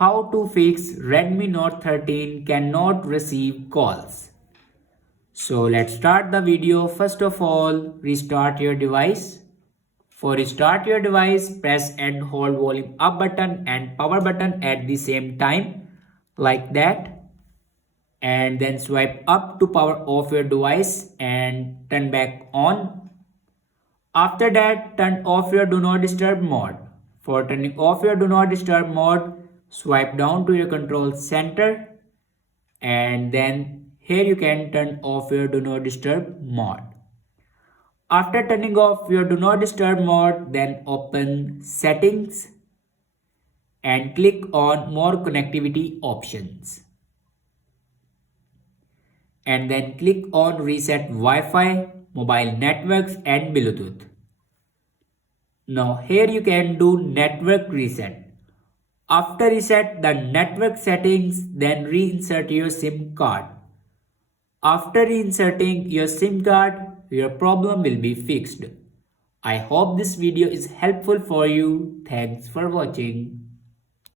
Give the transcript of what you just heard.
How to fix Redmi Note 13 cannot receive calls. So let's start the video. First of all, restart your device. For restart your device, press and hold volume up button and power button at the same time, like that. And then swipe up to power off your device and turn back on. After that, turn off your do not disturb mode. For turning off your do not disturb mode, swipe down to your control center and then here you can turn off your do not disturb mode. After turning off your do not disturb mode, then open settings and click on more connectivity options. And then click on reset Wi-Fi, mobile networks and Bluetooth. Now here you can do network reset. After reset the network settings, then reinsert your SIM card. After reinserting your SIM card, your problem will be fixed. I hope this video is helpful for you. Thanks for watching.